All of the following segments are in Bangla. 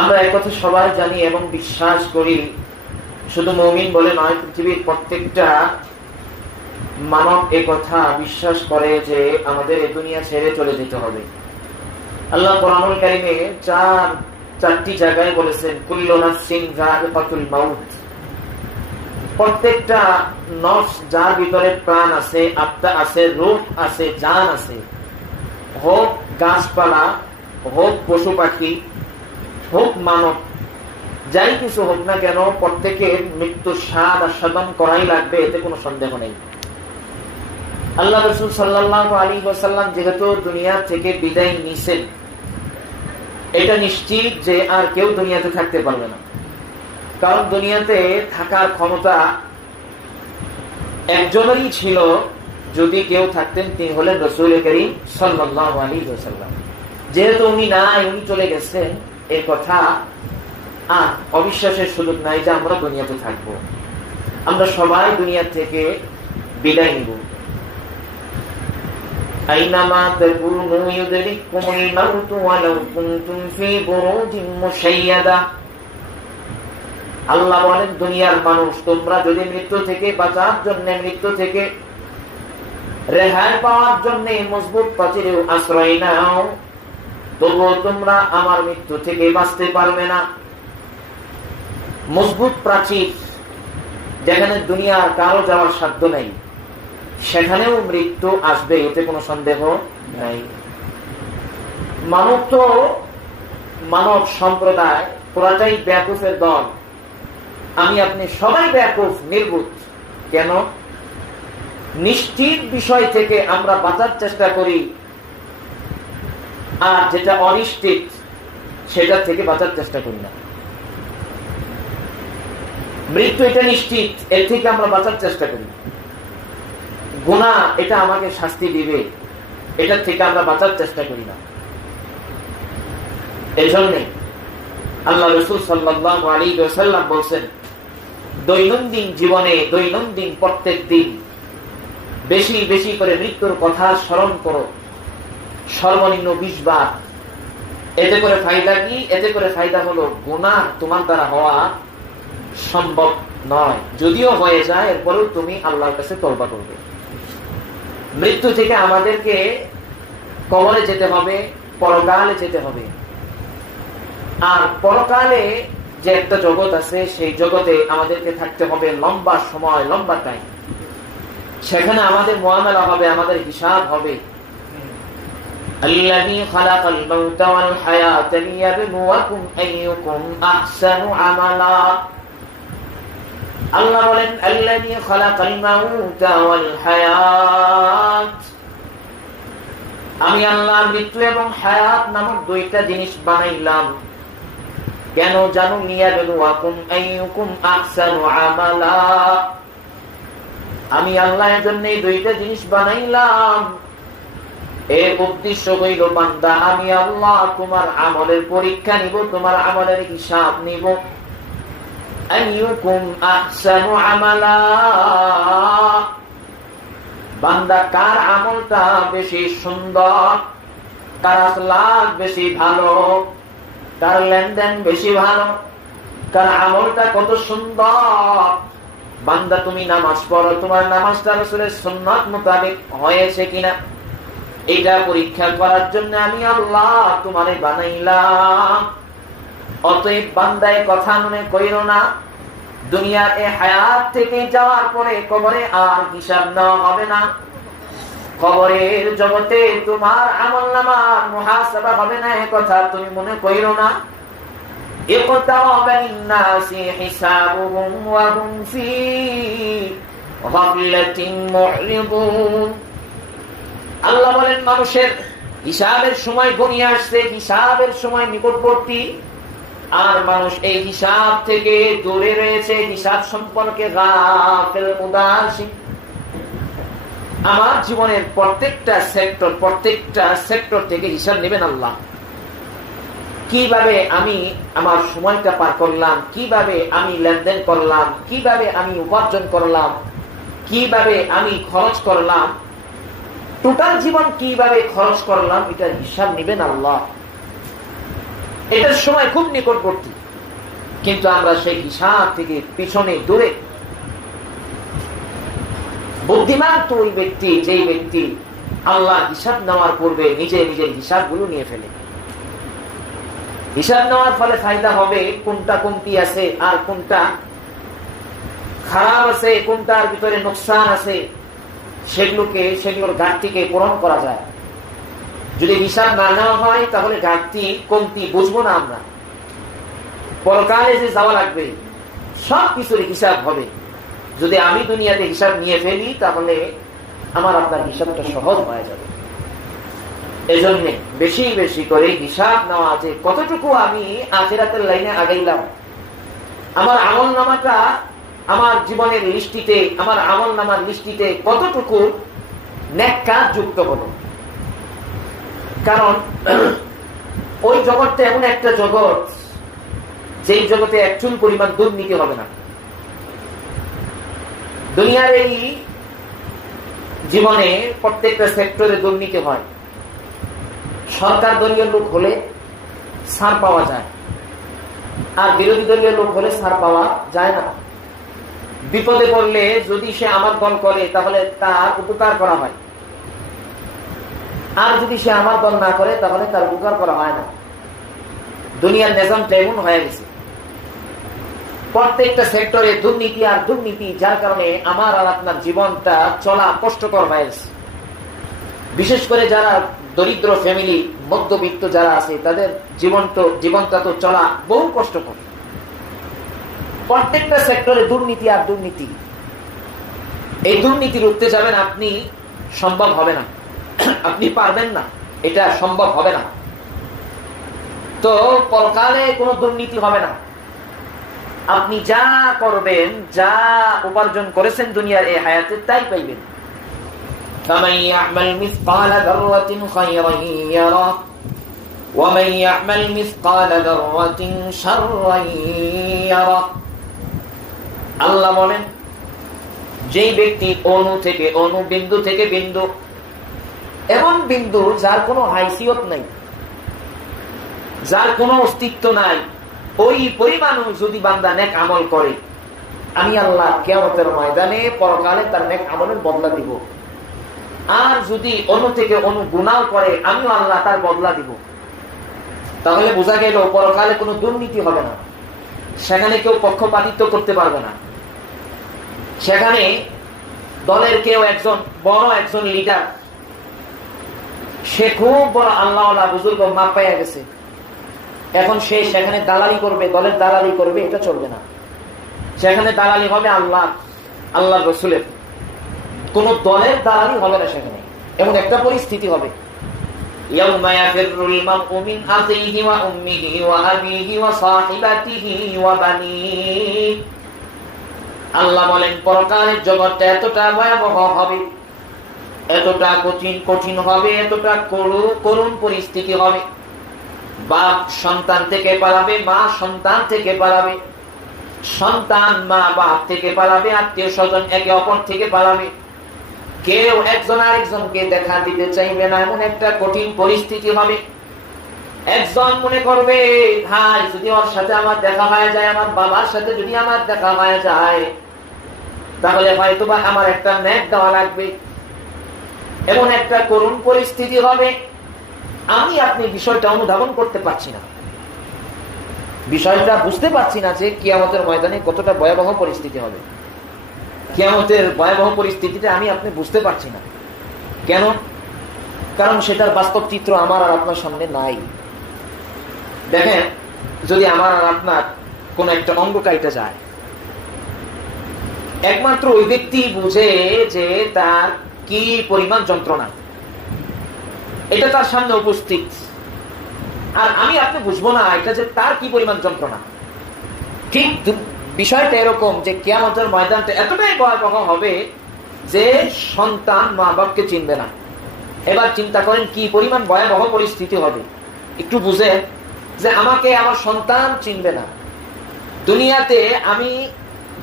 আমরা একথা সবাই জানি এবং বিশ্বাস করি, শুধু মুমিন বলে নয়, পৃথিবীর প্রত্যেকটা মানব একথা বিশ্বাস করে যে আমাদের এই দুনিয়া ছেড়ে চলে যেতে হবে। আল্লাহ কোরআনুল কারীমে চারটি জায়গায় বলেছেন, কুল্লু নাফসিন যায়িকাতুল মাউত। প্রত্যেকটা নফস, যার ভিতরে প্রাণ আছে, আত্মা আছে, রূহ আছে, জান আছে, হোক গাছপালা, হোক পশু পাখি, হোক মানব, যাই কিছু হোক না কেন, প্রত্যেকের মৃত্যুর স্বাদ আস্বাদন করাই লাগবে, এতে কোনো সন্দেহ নেই। আল্লাহ রাসূল সাল্লাল্লাহু আলাইহি ওয়াসাল্লাম যেহেতু দুনিয়া থেকে বিদায় নিছেন, এটা নিশ্চিত যে আর কেউ দুনিয়াতে থাকতে পারবে না। কারণ দুনিয়াতে থাকার ক্ষমতা একজনেরই ছিল, যদি কেউ থাকতেন তিনি হলেন রাসূল করিম সাল্লাল্লাহু আলাইহি ওয়াসাল্লাম। যেহেতু উনি নাই, উনি চলে গেছেন, এই কথা আর অবিশ্বাসের সুযোগ নাই যে আমরা দুনিয়াতে থাকব। আমরা সবাই দুনিয়া থেকে বিদায় নিব। আইনামা তাকুনু ইউদরিকুমুল মাউত ওয়ালাউ কুনতুম ফি বুরুজিন মুশাইয়াদা। আল্লাহ বলেন, দুনিয়ার মানুষ, তোমরা যদি মৃত্যু থেকে বাঁচার জন্য, মৃত্যু থেকে রেহাই পাওয়ার জন্য মজবুত প্রাচীরেও আশ্রয় নাও, তবুও তোমরা আমার মৃত্যু থেকে বাঁচতে পারবে না। মজবুত প্রাচীর, যেখানে দুনিয়ার কারো যাওয়ার সাধ্য নাই, সেখানেও মৃত্যু আসবে, এতে কোনো সন্দেহ নাই। মানব সম্প্রদায় পুরাটাই বেয়াকুফের দল। আমি আপনি সবাই বেয়াকুফ, নির্বুত। কেন? নিশ্চিত বিষয় থেকে আমরা বাঁচার চেষ্টা করি, আর যেটা অনিশ্চিত সেটা থেকে বাঁচার চেষ্টা করি না। মৃত্যু এটা নিশ্চিত, এর থেকে আমরা বাঁচার চেষ্টা করি। গুনাহ এটা আমাকে শাস্তি দিবে, এটার থেকে আমরা বাঁচার চেষ্টা করি না। এই জন্য আল্লাহ রাসূল সাল্লাল্লাহু আলাইহি ওয়াসাল্লাম বলেন, দৈনন্দিন জীবনে, দৈনন্দিন প্রত্যেক দিন বেশি বেশি করে মৃত্যুর কথা স্মরণ করো, সর্বনিম্ন 20 বার। এতে করে ফায়দা কি? এতে করে ফায়দা হলো, গুনাহ তোমার দ্বারা হওয়া সম্ভব নয়, যদিও হয়ে যায় এরপরেও তুমি আল্লাহর কাছে তওবা করবে। মৃত্যু থেকে আমাদেরকে কবরে যেতে হবে, পরকালে যেতে হবে। আর পরকালে যে একটা জগৎ আছে, সেই জগতে আমাদেরকে থাকতে হবে লম্বা সময়, লম্বা টাইম। সেখানে আমাদের মুআমালা হবে, আমাদের হিসাব হবে। আল্লাযী খালাকাল মাউতা ওয়াল হায়াতা লিয়াবলুয়াকুম আইয়ুকুম আহসানু আমালা। আল্লাহ বলেন, আল্লাযী খালাকাল মাউতা ওয়াল হায়াত, আমি আল্লাহ মৃত্যু এবং হায়াত নামক দুইটা জিনিস বানাইলাম। কেন জানো? লিয়াবলুয়াকুম আইয়ুকুম আহসানু আমালা। আমি আল্লাহ এর জন্য এই দুইটা জিনিস বানাইলাম, এর উদ্দেশ্য হইল, বান্দা আমি আল্লাহ তোমার আমলের পরীক্ষা নিব, তোমার আমলের হিসাব নিব। আইয়ুকুম আহসানু আমালা, বান্দা কার আমলটা বেশি সুন্দর, কার আখলাক বেশি ভালো, কার লেনদেন বেশি ভালো, কার আমলটা কত সুন্দর। বান্দা তুমি নামাজ পড়ো, তোমার নামাজটা রাসূলের সুন্নাত মোতাবেক হয়েছে কিনা, এটা পরীক্ষা করার জন্য আমি আল্লাহ তোমারে বানাইলাম। অতএব বান্দায় কথা মনে কইরো না, দুনিয়ার এই হায়াত থেকে যাওয়ার পরে কবরে আর হিসাব নেওয়া হবে না। কবরের জগতে তোমার আমলনামার মুহাসাবা হবে না, এই কথা তুমি মনে কইরো না। ইকতারাবা লিন-নাসি হিসাবুহুম ওয়া হুম ফি গাফলাতিন মু'রিদুন। আল্লাহ বলেন, মানুষের হিসাবের সময় ঘনিয়ে আসছে, হিসাবের সময় নিকটবর্তী, আর মানুষ এই হিসাব থেকে দূরে রয়েছে, হিসাব সম্পর্কে গাফিল, উদাসীন। আমার জীবনের প্রত্যেকটা সেক্টর থেকে হিসাব নেবেন আল্লাহ। কিভাবে আমি আমার সময়টা পার করলাম, কিভাবে আমি লেনদেন করলাম, কিভাবে আমি উপার্জন করলাম, কিভাবে আমি খরচ করলাম, টোটাল জীবন কিভাবে খরচ করলাম, এটার হিসাব নেবেন আল্লাহ। এটার সময় খুব নিকটবর্তী, কিন্তু আমরা সেই হিসাব থেকে পিছনে দূরে। বুদ্ধিমান তো ওই ব্যক্তি, যেই ব্যক্তি আল্লাহ হিসাব নেওয়ার পূর্বে নিজের হিসাবগুলো নিয়ে ফেলে। হিসাব নেওয়ার ফলে ফায়দা হবে কোনটা কমতি আছে আর কোনটা খারাপ আছে, কোনটার ভিতরে নোকসান আছে, সেগুলোর ঘাটতিকে পূরণ করা যায়। যদি হিসাব না নেওয়া হয় তাহলে ঘাটতি কমতি বুঝবো না আমরা। পরকালে যে যাওয়া লাগবে সব কিছুর হিসাব হবে। যদি আমি দুনিয়াতে হিসাব নিয়ে ফেলি তাহলে আমার আপনার হিসাবটা সহজ হয়ে যাবে। এজন্য বেশি বেশি করে হিসাব নেওয়া, যে কতটুকু আমি আখিরাতের লাইনে আগাইলাম, আমার আমল নামাটা আমার জীবনের লিস্টিতে, আমার আমল নামার লিস্টিতে কতটুকু নেক কাজ যুক্ত হলো। কারণ ওই জগৎটা এমন একটা জগৎ, যেই জগতে একচুল পরিমাণ দুর্নীতি হবে না। দুনিয়ার এই জীবনে প্রত্যেকটা সেক্টরে দুর্নীতি হয়। সরকার দলীয় লোক হলে ছাড় পাওয়া যায়, আর বিরোধী দলীয় লোক হলে ছাড় পাওয়া যায় না। বিপদে পড়লে যদি সে আমার দল করে তাহলে তার উপকার করা হয়, আর যদি সে আমার দল না করে তাহলে তার উপকার করা হয় না। দুনিয়ার নিজামটা এমন হয়ে গেছে, প্রত্যেকটা সেক্টরে দুর্নীতি আর দুর্নীতি, যার কারণে আমার আর আপনার জীবনটা চলা কষ্টকর হয়ে গেছে। বিশেষ করে যারা দরিদ্র ফ্যামিলি, মধ্যবিত্ত যারা আছে, তাদের জীবনটা তো চলা বহু কষ্টকর। প্রত্যেকটা সেক্টরে দুর্নীতি আর দুর্নীতি। এই দুর্নীতি রুখতে যাবেন আপনি, সম্ভব হবে না, আপনি পারবেন না, এটা সম্ভব হবে না। তো পরকালে কোনো দুর্নীতি হবে না। আপনি যা করবেন, যা উপার্জন করেছেন দুনিয়ার এই হায়াতে, তাই পাইবেন। فمن يعمل مثقال ذرة خيرا يره ومن يعمل مثقال ذرة شرا يره। আল্লাহ বলেন, যেই ব্যক্তি অণু থেকে অণু, বিন্দু থেকে বিন্দু, এমন বিন্দু যার কোনো হাইসিয়ত নাই, যার কোনো অস্তিত্ব নাই, ওই পরিমাণ যদি বান্দা নেক আমল করে, আমি আল্লাহ কিয়ামতের ময়দানে পরকালে তার নেক আমলের বদলা দিব। আর যদি অণু থেকে অণু গুনাহ করে, আমিও আল্লাহ তার বদলা দিব। তাহলে বোঝা গেল পরকালে কোনো দুর্নীতি হবে না, সেখানে কেউ পক্ষপাতিত্ব করতে পারবে না। সেখানে দলের কেউ একজন বড় একজন লিডার, সে খুব বড় আল্লাহওয়ালা বুজুর্গ, মাপ পাইয়া গেছে, এখন সে সেখানে দালালি করবে, দলের দালালি করবে, এটা চলবে না। সেখানে দালালি হবে আল্লাহ রসুলের, কোন দলের দালালি হবে না সেখানে। এমন একটা পরিস্থিতি হবে, আল্লাহ বলেন পরকালের জগৎটা এতটা ভয়াবহ হবে, এতটা কঠিন হবে, এতটা করুণ পরিস্থিতি হবে। বাপ সন্তান থেকে পালাবে, মা সন্তান থেকে পালাবে, সন্তান মা বাপ থেকে পালাবে, আত্মীয় স্বজন একে অপর থেকে পালাবে, কেউ একজন আরেকজনকে দেখা দিতে চাইবে না। এমন একটা কঠিন পরিস্থিতি হবে। একজন মনে করবে, ভাই যদি ওর সাথে আমার দেখা হয়ে যায়, আমার বাবার সাথে যদি আমার দেখা হয়ে যায়, তাহলে হয়তো বা আমার একটা নেক দেওয়া লাগবে। এমন একটা করুণ পরিস্থিতি হবে। আমি আপনি বিষয়টা অনুধাবন করতে পারছি না, বিষয়টা বুঝতে পারছি না যে কিয়ামতের ময়দানে কতটা ভয়াবহ পরিস্থিতি হবে। কিয়ামতের ভয়াবহ পরিস্থিতিটা আমি আপনি বুঝতে পারছি না। কেন? কারণ সেটার বাস্তব চিত্র আমার আর আপনার সামনে নাই। দেখেন, যদি আমার আর আপনার কোন একটা অঙ্গ কাইটা যায়, একমাত্র ওই ব্যক্তি বুঝে যে তার কি পরিমাণ যন্ত্রণা, এটা তার সামনে উপস্থিত। আর আমি আপনি বুঝবো না এটা যে তার কি পরিমাণ যন্ত্রণা। ঠিক বিষয়টা এরকম যে কিয়ামতের ময়দানটা এতটাই ভয়াবহ হবে যে সন্তান মা বাপকে চিনবে না। এবার চিন্তা করেন কি পরিমাণ ভয়াবহ পরিস্থিতি হবে। একটু বুঝেন যে আমাকে আমার সন্তান চিনবে না, দুনিয়াতে আমি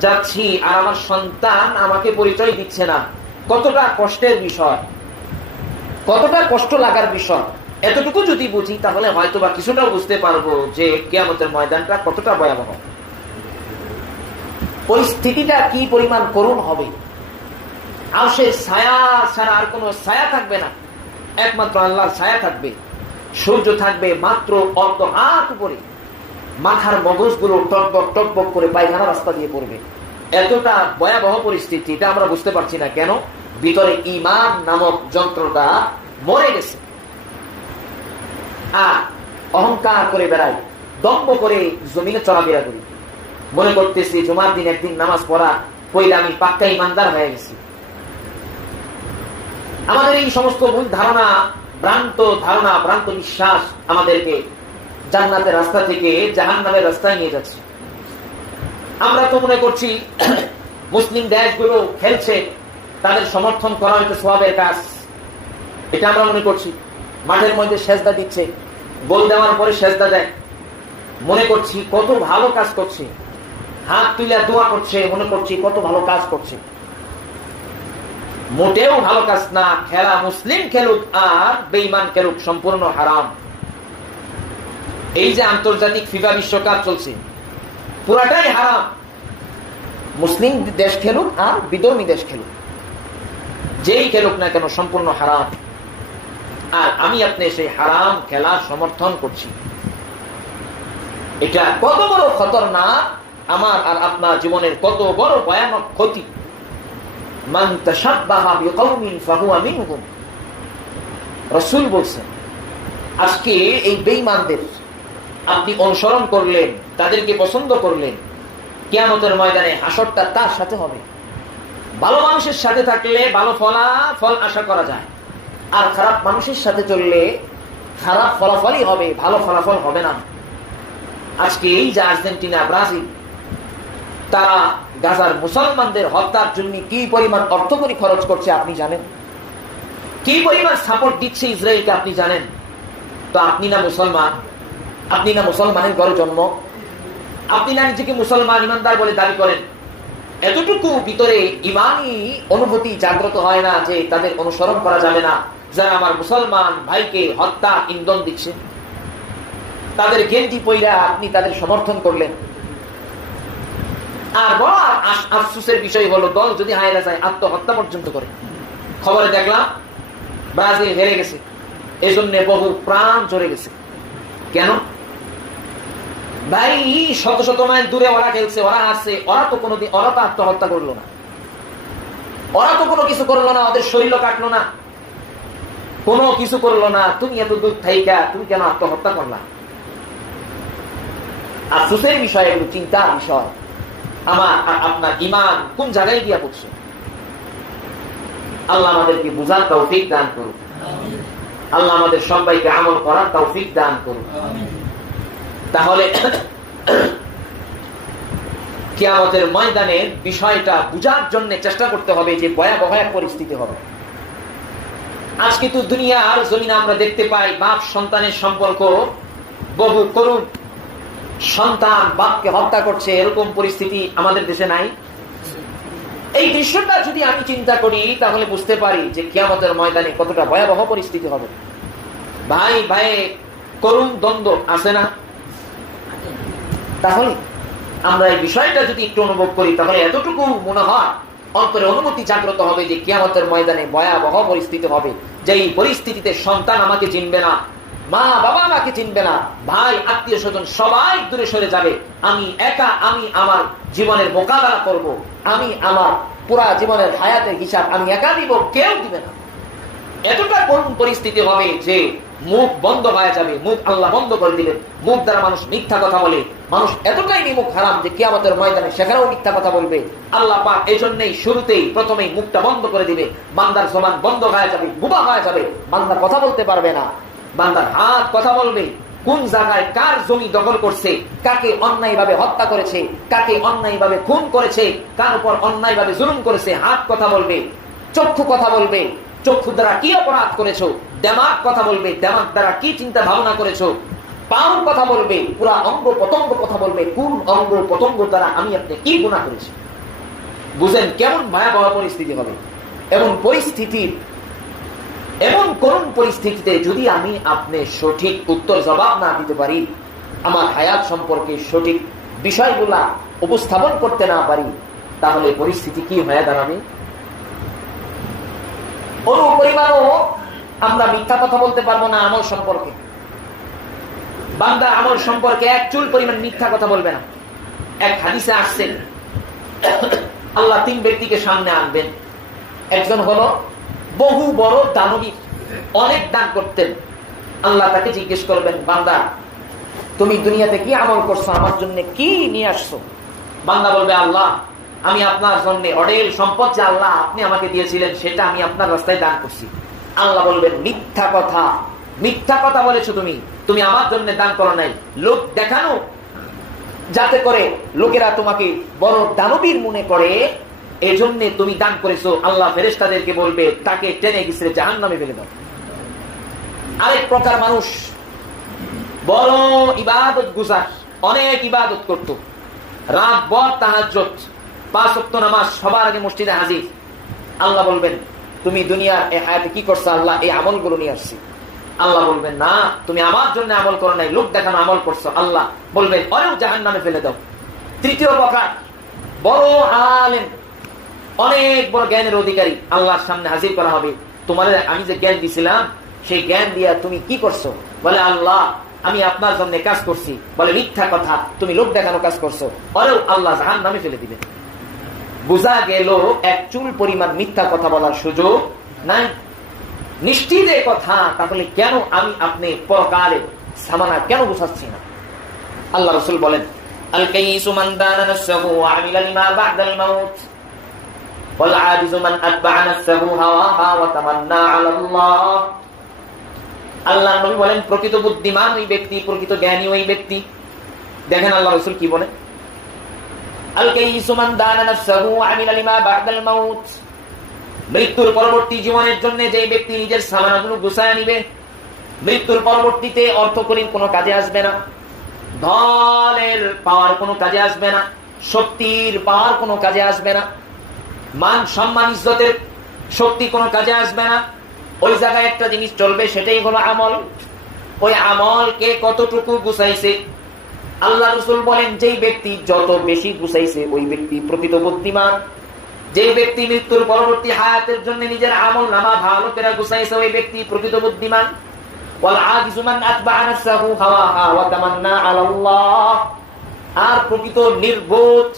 যাচ্ছি আর আমার সন্তান আমাকে পরিচয় দিচ্ছে না। কতটা কষ্টের বিষয়, কতটা কষ্ট লাগার বিষয়। এতটুকু যদি বুঝি তাহলে হয়তো বা কিছুটাও বুঝতে পারবো যে কিয়ামতের ময়দানটা কতটা ভয়াবহ, পরিস্থিতিটা কি পরিমাণ করুণ হবে। আরশের ছায়া ছাড়া আর কোনো ছায়া থাকবে না, একমাত্র আল্লাহর ছায়া থাকবে। সূর্য থাকবে মাত্র অর্ধ হাত উপরে, মাথার মগজগুলো টকবক টকবক করে পায়খানা রাস্তা দিয়ে পড়বে। এতটা ভয়াবহ পরিস্থিতি, এটা আমরা বুঝতে পারছি না কেন? ভিতরে ঈমান নামক যন্ত্রটা মরে গেছে। আর অহংকার করে বেড়াই, দম্ভ করে জমিনে চলাফেরা করি, মনে করতেছি জুমার দিন একদিন নামাজ পড়লে আমি পাক্কা ইমানদার হয়ে গেছি। আমাদের এই সমস্ত ভুল ধারণা, ভ্রান্ত বিশ্বাস আমাদেরকে জান্নাতের রাস্তা থেকে জাহান্নামের রাস্তায় নিয়ে যাচ্ছে। আমরা তো মনে করছি মুসলিম দেশগুলো খেলছে, তাদের সমর্থন করা হয়তো সওয়াবের কাজ, এটা আমরা মনে করছি। মাঠের মধ্যে সেজদা দিচ্ছে, গোল দেওয়ার পরে সেজদা দেয়, মনে করছি কত ভালো কাজ করছে। হাত তুলে দোয়া করছে, মনে করছি কত ভালো কাজ করছে। মোটেও ভালো কাজ না। খেলা মুসলিম খেলুক আর বেঈমান খেলুক, সম্পূর্ণ হারাম। এই যে আন্তর্জাতিক ফিফা বিশ্বকাপ চলছে, পুরাটাই হারাম। মুসলিম দেশ খেলুক আর বিধর্মী দেশ খেলুক, যেই খেলুক না কেন সম্পূর্ণ হারাম। আর আমি আপনি সেই হারাম খেলা সমর্থন করছি। এটা কত বড় খতরনাক, আমার আর আপনার জীবনের কত বড় ভয়ানক ক্ষতি। মান তাশাব্বাহা বিকওমিন ফাহুয়া মিনহুম, রাসূল বলেছেন, আজকে এই বেঈমানদের আপনি অনুসরণ করলেন, তাদেরকে পছন্দ করলেন, কিয়ামতের ময়দানে হাসরটা তার সাথে হবে। ভালো মানুষের সাথে থাকলে ভালো ফলাফল আশা করা যায়, আর খারাপ মানুষের সাথে চললে খারাপ ফলাফলই হবে, ভালো ফলাফল হবে না। আজকে এই যে আর্জেন্টিনা, ব্রাজিল, তারা গাজার মুসলমানদের হত্যার জন্য কি পরিমাণ অর্থকরী খরচ করছে আপনি জানেন? কি পরিমাণ সাপোর্ট দিচ্ছে ইসরায়েলকে আপনি জানেন? তো আপনি না মুসলমান, আপনি না মুসলমানের ঘরে জন্ম, আপনি না নিজেকে মুসলমান ইমানদার বলে দাবি করেন, এতটুকু ভিতরে ইমানি অনুভূতি জাগ্রত হয় না যে তাদের অনুসরণ করা যাবে না, যারা আমার মুসলমান ভাইকে হত্যা ইন্ধন দিচ্ছে? তাদের গেঞ্জি পইরা আপনি তাদের সমর্থন করলেন। আর বড় আফসোসের বিষয় হলো, দল যদি হায়রা যায় আত্মহত্যা পর্যন্ত করে। খবরে দেখলাম ব্রাজিল হেরে গেছে, এজন্য বহু প্রাণ চলে গেছে। কেন ভাই? শত শত মাইল দূরে ওরা খেলছে, ওরা আসছে, ওরা তো কোনোদিন, ওরা তো আত্মহত্যা করলো না, ওরা তো কোনো কিছু করলো না, ওদের শরীরও কাটলো না, কোনো কিছু করলো না। তুমি এত দূর থাইকা তুমি কেন আত্মহত্যা করলা? আফসোসের বিষয়, এগুলো চিন্তার বিষয়। আমার আপনার ঈমান কোন জায়গায় গিয়া পড়ছে? আল্লাহ আমাদেরকে বুঝার তৌফিক দান করুন, আল্লাহ আমাদের সবাইকে আমল করার তৌফিক দান করুন। তাহলে কিয়ামতের ময়দানের বিষয়টা বুঝার জন্য চেষ্টা করতে হবে যে ভয়াবহ পরিস্থিতি হবে। আজকে তো দুনিয়ার জমিনে আমরা দেখতে পাই বাপ সন্তানের সম্পর্ক বহু করুণ, সন্তান বাপকে হত্যা করছে, এরকম পরিস্থিতি আমাদের দেশে নাই? এই দৃশ্যটা যদি আমি চিন্তা করি তাহলে বুঝতে পারি যে কিয়ামতের ময়দানে কতটা ভয়াবহ পরিস্থিতি হবে। ভাই ভাই করুণ দ্বন্দ্ব আছে না? তাহলে আমরা এই বিষয়টা যদি একটু অনুভব করি তাহলে এতটুকু মনে হয় অন্তরে অনুমতি জাগ্রত হবে যে কিয়ামতের ময়দানে ভয়াবহ পরিস্থিতি হবে, যে এই পরিস্থিতিতে সন্তান আমাকে চিনবে না, মা বাবা আমাকে চিনবে না, ভাই আত্মীয় স্বজন সবাই দূরে সরে যাবে, আমি একা, আমি আমার জীবনের মোকাবেলা করব, আমি আমার পুরা জীবনের হায়াতের হিসাব আমি একা দিব, কেউ দিবে না। এতটা করুণ পরিস্থিতি হবে যে মুখ বন্ধ হয়ে যাবে, মুখ আল্লাহ বন্ধ করে দিলেন। মুখ দ্বারা মানুষ মিথ্যা কথা বলে, মানুষ এতটাই নিমুখ হারাম যে কিয়ামতের ময়দানে সেখানেও মিথ্যা কথা বলবে। আল্লাহ পাক এই জন্যই শুরুতেই প্রথমেই মুখটা বন্ধ করে দিবে, বান্দার জবান বন্ধ হয়ে যাবে, বুবা হয়ে যাবে, বান্দা কথা বলতে পারবে না। বান্দার হাত কথা বলবে, কোন জায়গায় কার জমি দখল করছে, কাকে অন্যায় ভাবে হত্যা করেছে, কাকে অন্যায় ভাবে খুন করেছে, কার উপর অন্যায় ভাবে জুলুম করেছে, হাত কথা বলবে, চক্ষু কথা বলবে, চক্ষু দ্বারা কি অপরাধ করেছো, দেমাগ কথা বলবে, দেমাগ দ্বারা কি চিন্তা ভাবনা করেছো, পাও কথা বলবে, পুরা অঙ্গ পতঙ্গ কথা বলবে, কোন অঙ্গ পতঙ্গ দ্বারা আমি আপনি কি গুনাহ করেছি। বুঝেন কেমন ভয়াবহ পরিস্থিতি হবে। এবং পরিস্থিতির এমন করুণ পরিস্থিতিতে যদি আমি আপনি সঠিক উত্তর জবাব না দিতে পারি, আমার হায়াত সম্পর্কে সঠিক বিষয়গুলা উপস্থাপন করতে না পারি, তাহলে পরিস্থিতি কি হয়ে দাঁড়াবে? অনুপরিমাণও আমরা মিথ্যা কথা বলতে পারবো না আমল সম্পর্কে। বান্দা আমল সম্পর্কে এক চুল পরিমাণ মিথ্যা কথা বলবে না। এক হাদিসে আসছে আল্লাহ 3 ব্যক্তিকে সামনে আনবেন। একজন হলো বহু বড় দানবী, অনেক দান করতেন। আল্লাহ তাকে জিজ্ঞেস করবেন, বান্দা তুমি দুনিয়াতে কি আমল করছো, আমার জন্য কি নিয়ে আসছো? বান্দা বলবে, আল্লাহ আমি আপনার জন্য অঢেল সম্পদ যে আল্লাহ আপনি আমাকে দিয়েছিলেন সেটা আমি আপনার রাস্তায় দান করছি। আল্লাহ বলবেন, মিথ্যা কথা, মিথ্যা কথা বলেছো তুমি, তুমি আমার জন্য দান করো নাই, লোক দেখানো, যাতে করে লোকেরা তোমাকে বড় দানবীর মনে করে, এজন্য তুমি দান করেছো। আল্লাহ ফেরেশতাদেরকে বলবে, তাকে টেনে গিয়ে জাহান্নামে ফেলে দাও। আরেক প্রকার মানুষ বড় ইবাদত গুজার, অনেক ইবাদত করত, রাত ভর তাহাজ্জুদ, 5 ওয়াক্ত নামাজ, সবার আগে মসজিদে হাজির। আল্লাহ বলবেন, তুমি দুনিয়ার এই হায়াতে কি করছো? আল্লাহ এই আমলগুলো নিয়ে আসছি। আল্লাহ বলবেন, না তুমি আমার জন্য আমল করো নাই, লোক দেখানো আমল করছো। আল্লাহ বলবেন, অনেক জাহান্নামে ফেলে দাও। তৃতীয় প্রকার বড় আলেম, অনেক বড় জ্ঞানের অধিকারী, আল্লাহর সামনে হাজির করা হবে। তোমাদের আমি যে জ্ঞান দিছিলাম সেই জ্ঞান দিয়া তুমি কি করছো? বলে, আল্লাহ আমি আপনার জন্য কাজ করছি। বলে, মিথ্যা কথা, তুমি লোক দেখানো কাজ করছো। অরেও আল্লাহ জাহান্নামে ফেলে দিবেন। বোঝা গেল এক চুল পরিমাণ মিথ্যা কথা বলার সুযোগ নাই। নিশ্চিত এই কথা, তাহলে কেন আমি আপনি পরকালে সামানা কেন বুঝাচ্ছি না? আল্লাহ রাসূল বলেন, আল কাইসু মান দানা নাফসাহু ওয়া আমিলা লিমা বা'দাল মাউত ওয়াল আজিজু মান আতবা'a নাফসাহু হাওয়াহা ওয়া তামান্না আলাল্লাহ। আল্লাহ নবী বলেন, প্রকৃত বুদ্ধিমান ওই ব্যক্তি, প্রকৃত জ্ঞানী ওই ব্যক্তি। দেখেন আল্লাহ রাসূল কি বলেন, আল কাইসু মান দানা নাফসাহু ওয়া আমিলা লিমা বা'দাল মাউত। মৃত্যুর পরবর্তী জীবনের জন্য যে ব্যক্তি নিজের সামানাগুলো গুছায় নিবে, মৃত্যুর পরবর্তীতে অর্থকরীর কোনো কাজে আসবে না, ধনের পাওয়ার কোনো কাজে আসবে না, শক্তির পাওয়ার কোনো কাজে আসবে না, মান সম্মান ইজ্জতের শক্তি কোনো কাজে আসবে না। ওই জায়গায় একটা জিনিস চলবে, সেটাই হলো আমল। ওই আমলকে কতটুকু গুছাইছে। আল্লাহ রাসূল বলেন, যেই ব্যক্তি যত বেশি গুছাইছে ওই ব্যক্তি প্রকৃত বুদ্ধিমান। যে ব্যক্তি মৃত্যুর পরবর্তী হায়াতের জন্য নিজের আমল নামা ভালো করে গুছাইছে ওই ব্যক্তি প্রকৃত বুদ্ধিমান। ওয়াল আজিজু মান আতবা'a নাফসাহু হাওয়াহা ওয়া তামান্না আলাল্লাহ। আর প্রকৃত নির্বোধ,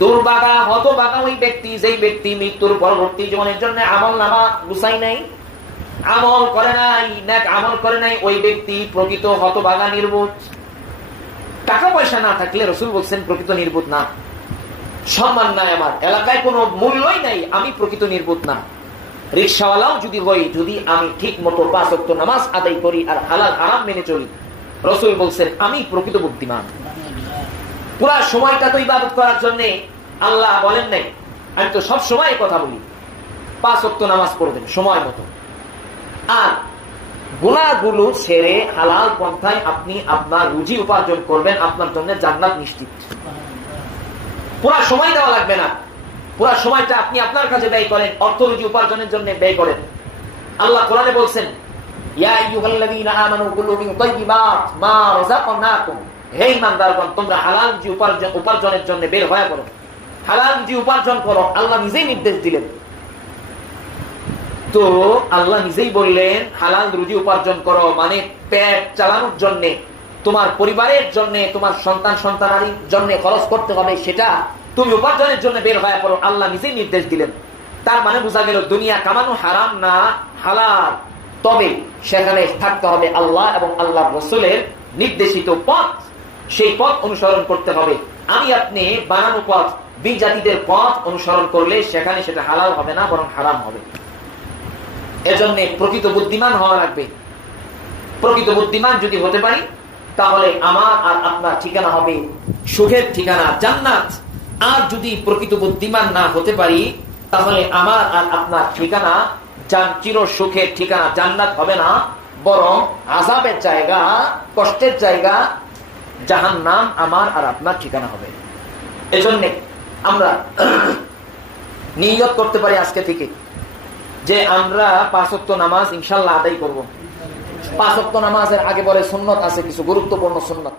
দুর্ভাগা, হতভাগা ওই ব্যক্তি, যেই ব্যক্তি মৃত্যুর পরবর্তী জীবনের জন্য আমল নামা গুছাই নাই, আমল করে নাই, নেক আমল করে নাই, ওই ব্যক্তি প্রকৃত হতভাগা, নির্বোধ। টাকা পয়সা না থাকলে রাসূল বলেন প্রকৃত নির্বোধ না। সম্মান নাই, আমার এলাকায় কোনো মূল্যই নাই, আমি প্রকৃত নির্বোধ না। রিকশাওয়ালাও যদি হই, যদি আমি ঠিক মতো 5 ওয়াক্ত নামাজ আদায় করি আর হালাল হারাম মেনে চলি, রাসূল বলছেন আমি প্রকৃত বুদ্ধিমান। পুরা সময়টা তো ইবাদত করার জন্য আল্লাহ বলেন নাই। আমি তো সব সময় কথা বলি, 5 ওয়াক্ত নামাজ পড়বেন সময় মতো, আর গুনাহগুলো ছেড়ে হালাল পন্থায় আপনি আপনার রুজি উপার্জন করবেন, আপনার জন্য জান্নাত নিশ্চিত। পুরা সময় দেওয়া লাগবে না, পুরা সময়টা আপনি আপনার কাছে ব্যয় করেন, অর্থ রুজি উপার্জনের জন্য ব্যয় করেন। আল্লাহ কোরআনে বলছেন, ইয়া আইয়ুহাল্লাযীনা আমানু কুলু মিন তাইয়্যিবাত মা রাযাকনাকুম। হে ঈমানদারগণ, তোমরা হালাল রুজি উপার্জনের জন্য বের হয়ে পড়ো, হালাল রুজি উপার্জন করো। আল্লাহ নিজেই নির্দেশ দিলেন। তো আল্লাহ নিজেই বললেন হালাল রুজি উপার্জন করো, মানে পেট চালানোর জন্য, তোমার পরিবারের জন্য, তোমার সন্তান সন্তানাদির জন্য খরচ করতে হবে, সেটা তুমি উপার্জনের জন্য বের হয়ে পড়ো। আল্লাহ নিজেই নির্দেশ দিলেন। তার মানে বোঝা গেল দুনিয়া কামানো হারাম না, হালাল। তবে সেখানে থাকতে হবে আল্লাহ এবং আল্লাহর রাসূলের নির্দেশিত পথ, সেই পথ অনুসরণ করতে হবে। আমি আপনি বানানো পথ, বিজাতিদের পথ অনুসরণ করলে সেখানে সেটা হালাল হবে না, বরং হারাম হবে। এজন্য প্রকৃত বুদ্ধিমান হওয়া লাগবে। প্রকৃত বুদ্ধিমান যদি হতে পারি, তাহলে আমার আর আপনার ঠিকানা হবে সুখের ঠিকানা, জান্নাত। আর যদি প্রকৃত বুদ্ধিমান না হতে পারি, তাহলে আমার আর আপনার ঠিকানা চির সুখের ঠিকানা জান্নাত হবে না, বরং আযাবের জায়গা, কষ্টের জায়গা জাহান্নাম আমার আর আপনার ঠিকানা হবে। এজন্য আমরা নিয়ত করতে পারি আজকে থেকে, যে আমরা 5 ওয়াক্ত নামাজ ইনশাআল্লাহ আদায় করব। 5 ওয়াক্ত নামাজের আগে পরে সুন্নত আছে, কিছু গুরুত্বপূর্ণ সুন্নত।